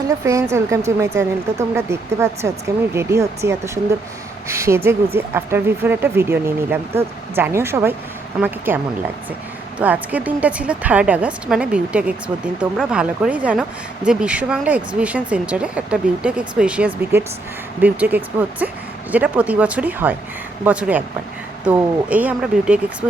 Hello friends, welcome to my channel. তো তোমরা দেখতে পাচ্ছ আজকে আমি রেডি হচ্ছি এত সুন্দর সেজে গুজে আফটার বিফোর একটা ভিডিও নিয়ে নিলাম। তো জানিও সবাই আমাকে কেমন লাগছে। তো আজকের দিনটা ছিল 3rd আগস্ট, মানে বিউটেক এক্সপোর দিন। তোমরা ভালো করেই জানো যে বিশ্ব বাংলা এক্সিবিশন সেন্টারে একটা বিউটেক এক্সপো, এশিয়াস বিগেস্ট বিউটেক এক্সপো হচ্ছে, যেটা প্রতি বছরই হয়, বছরে একবার। তো এই আমরা বিউটেক এক্সপো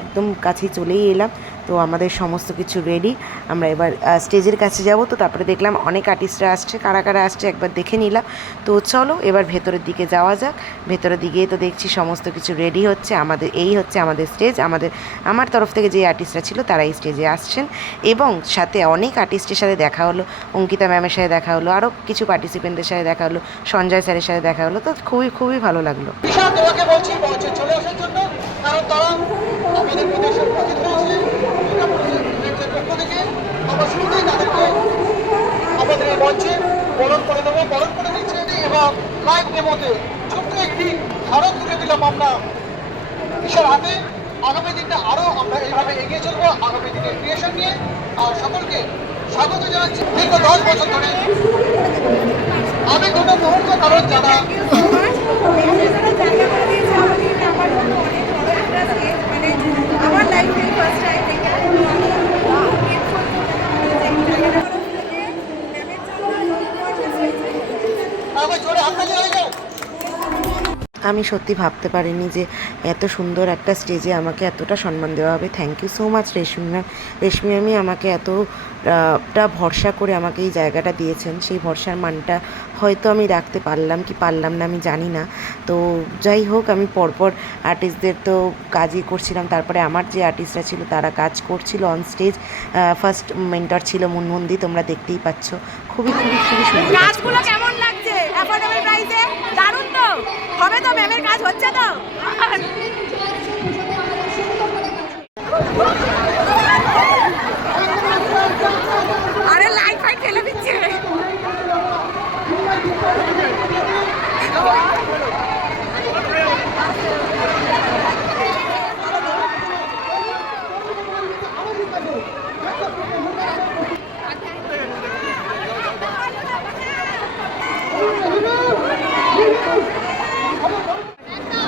একদম কাছেই চলেই এলাম। তো আমাদের সমস্ত কিছু রেডি। আমরা এবার স্টেজের কাছে যাব। তো তারপরে দেখলাম অনেক আর্টিস্টরা আসছে, কারা কারা আসছে একবার দেখে নিলাম। তো চলো এবার ভেতরের দিকে যাওয়া যাক। ভেতরের দিকে তো দেখছি সমস্ত কিছু রেডি হচ্ছে। এই হচ্ছে আমাদের স্টেজ। আমার তরফ থেকে যে আর্টিস্টরা ছিল তারা এই স্টেজে আসছেন, এবং সাথে অনেক আর্টিস্টের সাথে দেখা হলো। অঙ্কিতা ম্যামের সাথে দেখা হলো, আরও কিছু পার্টিসিপেন্টদের সাথে দেখা হলো, সঞ্জয় স্যারের সাথে দেখা হলো। তো খুবই খুবই ভালো লাগলো। তোমাকে বলছি মঞ্চে চলে আসার জন্য, কারণ তারা আমাদের প্রদেশের উপস্থিত হয়েছে। পক্ষ থেকে আমরা শুরুতেই তাদেরকে আমাদের এই মঞ্চে বরণ করে দেবো, বরণ করে দিচ্ছে। এবং লাইভ ডেমোতে ছোট্ট একটি ধারণ তুলে দিলাম আমরা ঈশ্বর হাতে। আগামী দিনটা আরও আমরা এইভাবে এগিয়ে চলবো আগামী দিনের ক্রিয়েশন নিয়ে। আর সকলকে স্বাগত জানাচ্ছি। দীর্ঘ 10 বছর ধরে আমি কোনো মুহূর্ত কারণ যারা আমি সত্যি ভাবতে পারিনি যে এত সুন্দর একটা স্টেজে আমাকে এতটা সম্মান দেওয়া হবে। Thank you so much Reshmi ma'am. Reshmi ম্যামই আমাকে এতটা ভরসা করে আমাকে এই জায়গাটা দিয়েছেন। সেই ভরসার মানটা হয়তো আমি রাখতে পারলাম কি পারলাম না আমি জানি না। তো যাই হোক, আমি পরপর আর্টিস্টদের তো কাজই করছিলাম, তারপরে আমার যে আর্টিস্টরা ছিল তারা কাজ করছিল অন স্টেজ। ফার্স্ট মেন্টর ছিল মুনমুন্দি, তোমরা দেখতেই পাচ্ছ। খুবই খুবই খুবই সুন্দর কাজগুলো কেমন লাগছে? অ্যাফোর্ডেবল প্রাইসে দারুণ তো হবে, তো ম্যামের কাজ হচ্ছে তো। আরে লাইট ফাইট ফেলে দিচ্ছে।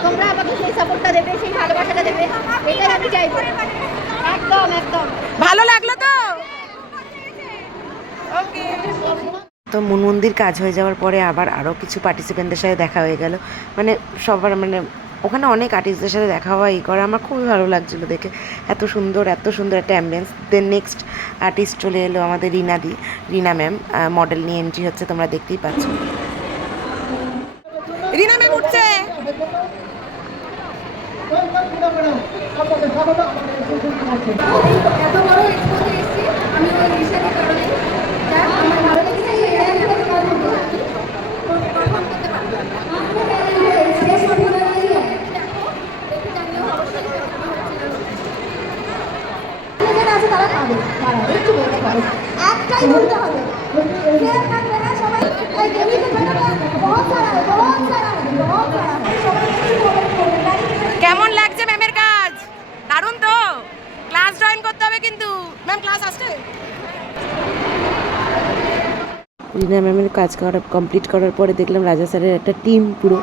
তোমরা আমাকে সেই সাপোর্টটা দেবে, সেই ভালোবাসাটা দেবে, এটাই আমি চাইবো। একদম একদম ভালো লাগলো তো। তো মুনমুন্দির কাজ হয়ে যাওয়ার পরে আবার আরও কিছু পার্টিসিপেন্টদের সাথে দেখা হয়ে গেল। মানে সবার ওখানে অনেক আর্টিস্টদের সাথে দেখা হওয়া এই করা আমার খুবই ভালো লাগছিলো দেখে। এত সুন্দর একটা অ্যাম্বিয়েন্স। দেন নেক্সট আর্টিস্ট চলে এলো আমাদের রিনা ম্যাম। মডেল নিয়ে এন্ট্রি হচ্ছে, তোমরা দেখতেই পাচ্ছ। রিনা ম্যাম উঠছে। এত বড় এক্সপোতে এসেছি আমি ওই রিসার্চের কারণে, যার আমার ভালো লেগেছে সেই জায়গায় আমি পারফর্ম করতে তারা পাবে, তারা একটু বলতে পারে, একটাই বলতে হবে। সবাই কেমন লাগছে ম্যামের কাজ? দারুণ তো। ক্লাস জয়েন করতে হবে কিন্তু। ম্যাম ক্লাস আসছে? রিনা ম্যামের কাজ কমপ্লিট করার পরে দেখলাম রাজা স্যারের একটা টিম পুরো।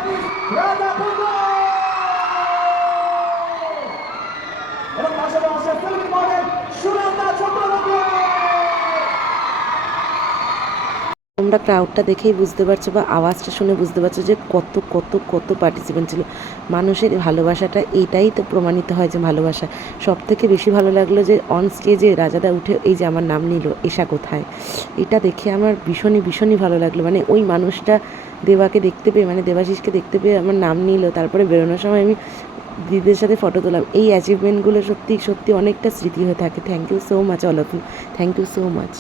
তোমরা ক্রাউডটা দেখেই বুঝতে পারছো, বা আওয়াজটা শুনে বুঝতে পারছো যে কত কত কত পার্টিসিপেন্ট ছিল। মানুষের ভালোবাসাটা এইটাই তো প্রমাণিত হয় যে ভালোবাসা। সব থেকে বেশি ভালো লাগলো যে অন স্টেজে রাজাদা উঠে এই যে আমার নাম নিল, এসা কোথায়, এটা দেখে আমার ভীষণই ভীষণই ভালো লাগলো। মানে ওই মানুষটা দেবাকে দেখতে পেয়ে, মানে দেবাশিসকে দেখতে পেয়ে আমার নাম নিল। তারপরে বেরোনোর সময় আমি দিদিদের সাথে ফটো তোলাম। এই অ্যাচিভমেন্টগুলো সত্যি সত্যি অনেকটা স্মৃতি হয়ে থাকে। Thank you so much all of you, thank you so much.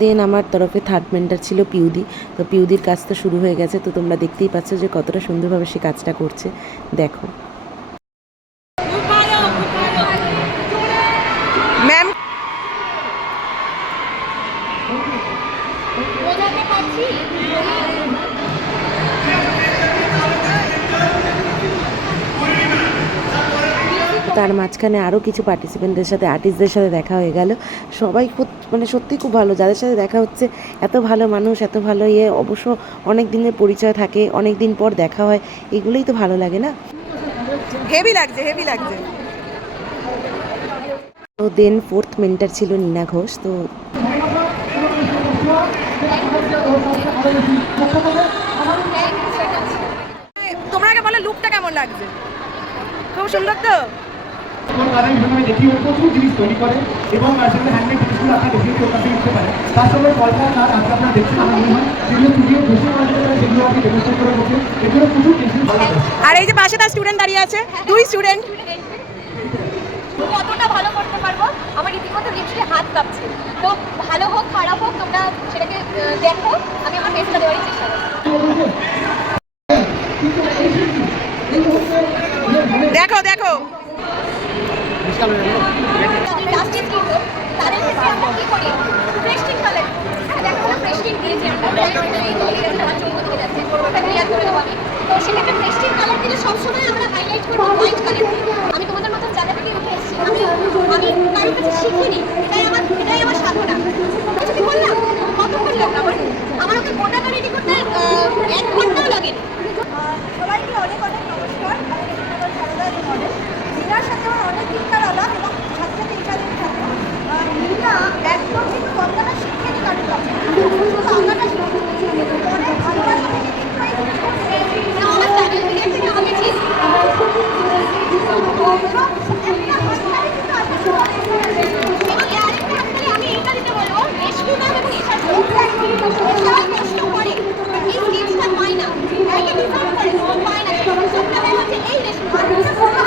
Then আমার তরফে 3rd মেন্টর ছিল পিউদি। তো পিউদির কাজ তো শুরু হয়ে গেছে। তো তোমরা দেখতেই পাচ্ছ যে কতটা সুন্দরভাবে সে কাজটা করছে, দেখো। ম্যাম বোঝাতে পারছি। তার মাঝখানে আরও কিছু পার্টিসিপেন্টদের সাথে, আর্টিস্টদের সাথে দেখা হয়ে গেল। সবাই খুব মানে সত্যি খুব ভালো, যাদের সাথে দেখা হচ্ছে এত ভালো মানুষ, এত ভালো অবশ্য অনেক দিনের পরিচয় থাকে, অনেক দিন পর দেখা হয়, এগুলোই তো ভালো লাগে না। হেভি লাগছে, হেভি লাগছে। তো দেন 4th মেন্টার ছিল নীনা ঘোষ। তো তোমরা আগে বলো লুকটা কেমন লাগছে? খুব সুন্দর তো। এবং তারা বিভিন্নভাবে দেখিয়ে প্রচুর জিনিস তৈরি করে এবং সেগুলো হ্যান্ডমেড জিনিসগুলো আপনারা দেখিয়ে ওর কাছে উঠতে পারেন। তার সঙ্গে কল্পনা কাজ আজকে আপনারা দেখছেন, আমার মনে হয় যেগুলো স্টুডিও বসে করতে পারে, সেগুলো আপনি ডেমনস্ট্রেট করে বসে, এগুলো প্রচুর টেকনিক ভালো আছে। আর এই যে পাশে তার স্টুডেন্ট দাঁড়িয়ে আছে, দুই স্টুডেন্ট। কতটা ভালো করতে পারবো আমার রীতিমতো লিটারালি হাত কাঁপছে। তো ভালো হোক খারাপ হোক তোমরা সেটাকে দেখো, আমি আমার বেস্টটা দেওয়ারই চেষ্টা করবো। দেখো দেখো প্লাস্টিক কিনবো তাদের ক্ষেত্রে আমরা কি করি, প্রেস্টিং কালার, হ্যাঁ দেখা হলো প্রেস্টিং দিয়েছে আমরা এই তো ঠিক আছে, আমার চোখ দিকে যাচ্ছে, ওটা ক্লিয়ার করে দেবো আমি। তো সেক্ষেত্রে প্রেস্টিং কালার দিলে সবসময় আমরা হাইলাইট করবো হোয়াইট কালার। আমি তোমাদের মতো জায়গা থেকে উঠে এসেছি, আমি কারোর কাছে শিখিনি, এটাই আমার সাধনা। যদি বললাম কতক্ষণ লাগলো আমার ওকে গোটাটা রেডি করতে 1 ঘন্টাও লাগে। সবাইকে অনেক অনেক নমস্কার। নীনার সাথে আমার অনেক দিনকার আলাপ এবং সাথে সাথে ইটালির সাথে নীনা একদম কিন্তু গঙ্গাটা শিখেনি কারোর কাছে, শুধু আঁকাটা শিখেছে। অনেক ভালোবাসা থেকে কিন্তু আমার চ্যানেল থেকে আমি ঠিক একটা হাততালি কিন্তু আছে। এবং আরেকটা হাততালি আমি এটা দিতে বলবো, রেস্কিউ নাম এবং এটার সবাই কষ্ট করে এই স্কিলসটা পায় না, একে ডিজার্ভ করে তো পায় না। সবটা হচ্ছে এই রেস্কিউ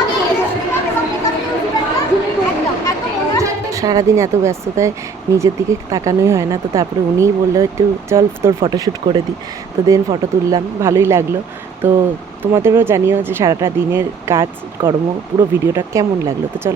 আমি একদম সারাদিন এত ব্যস্ততায় নিজের দিকে তাকানোই হয় না। তো তারপরে উনিই বললো একটু চল তোর ফটোশ্যুট করে দিই। তো দেন ফটো তুললাম, ভালোই লাগলো। তো তোমাদেরও জানিও যে সারাটা দিনের কাজ কর্ম পুরো ভিডিওটা কেমন লাগলো। তো চলো।